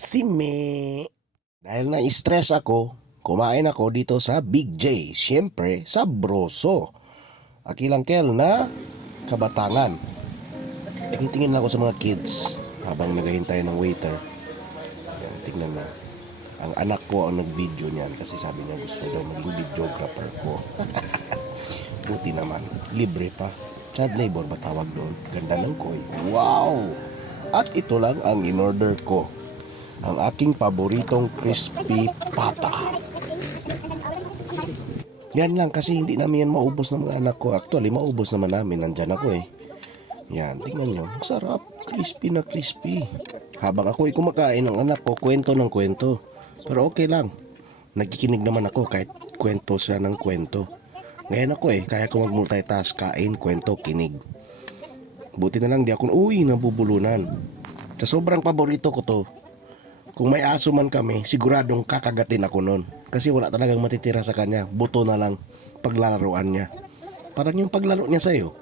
Sime. Dahil na-stress ako, kumain ako dito sa Big J. Siyempre, sa Broso. Akilangkel na Kabatangan. Tingin-tingin lang ako sa mga kids habang naghahintay ng waiter. Yan, tingnan mo. Ang anak ko ang nag-video niyan kasi sabi niya gusto daw maging videographer ko. Buti naman, libre pa. Child labor ba tawag doon? Ganda ng koy. Wow! At ito lang ang in-order ko. Ang aking paboritong crispy pata. Yan lang kasi hindi namin yan maubos ng mga anak ko. Actually, maubos naman namin. Nandyan ako eh. Yan, tingnan nyo. Sarap. Crispy na crispy. Habang ako'y kumakain ng anak ko, kwento ng kwento. Pero okay lang. Nagkikinig naman ako kahit kwento siya ng kwento. Ngayon ako eh, kaya ko mag-multitask, kain, kwento, kinig. Buti na lang di ako, nabubulunan. Sa sobrang paborito ko to, kung may aso man kami, siguradong kakagatin ako nun. Kasi wala talagang matitira sa kanya, buto na lang paglalaroan niya. Parang yung paglaro niya sa'yo.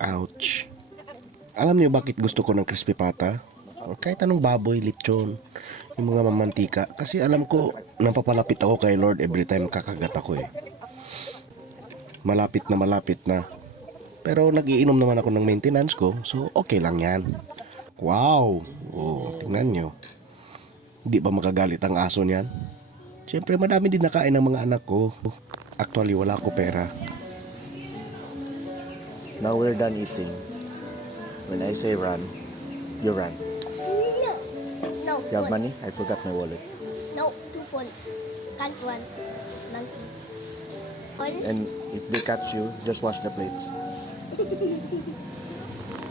Ouch. Alam niyo bakit gusto ko ng crispy pata? Kahit anong baboy, lechon, yung mga mamantika. Kasi alam ko, napapalapit ako kay Lord every time kakagat ako eh. Malapit na. Pero nagiinom naman ako ng maintenance ko, so okay lang yan. Wow! Oh, tingnan nyo. Hindi ba makagalit ang aso niyan? Siyempre madami din nakain ng mga anak ko. Actually wala ko pera. Now we're done eating. When I say run, you run. No. You have money? I forgot my wallet. No, two phone. Can't one. Monkey. One. And if they catch you, just wash the plates.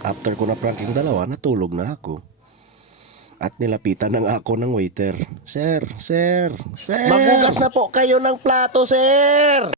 After ko na prank yung dalawa, natulog na ako. At nilapitan ng ako ng waiter. Sir! Magugas na po kayo ng plato, sir!